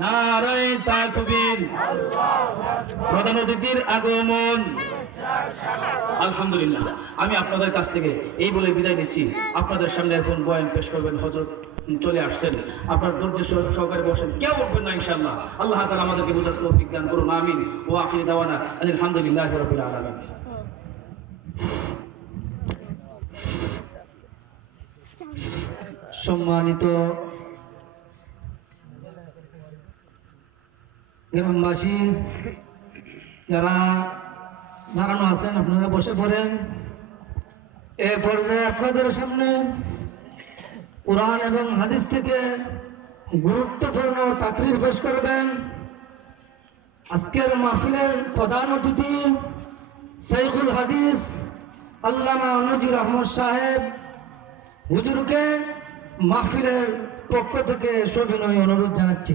নারায়ে তাকবীর। প্রধান অতিথির আগমন। আলহামদুলিল্লাহ, আমি আপনাদের কাছ থেকে এই বলে বিদায় নিচ্ছি। আপনাদের সামনে এখন বয়ান পেশ করবেন হযরত চলে আসছেন। আপনার ধৈর্য সহকারে বসেন, কেউ উঠবেন না ইনশাআল্লাহ। আল্লাহ তাআলা আমাদেরকে বুঝার তৌফিক দান করুন, আমিন। ওয়া আখিরু দাওয়ানা আলহামদুলিল্লাহি রাব্বিল আলামিন। সম্মানিত গ্রামবাসী, যারা দাঁড়ানো আছেন আপনারা বসে পড়েন। এ পর্যায়ে আপনাদের সামনে কোরআন এবং হাদিস থেকে গুরুত্বপূর্ণ তাকরীর পেশ করবেন আজকের মাহফিলের প্রধান অতিথি শাইখুল হাদিস আল্লামা নজির আহমদ সাহেব। হুজুরকে মাহফিলের পক্ষ থেকে সবিনয় অনুরোধ জানাচ্ছি।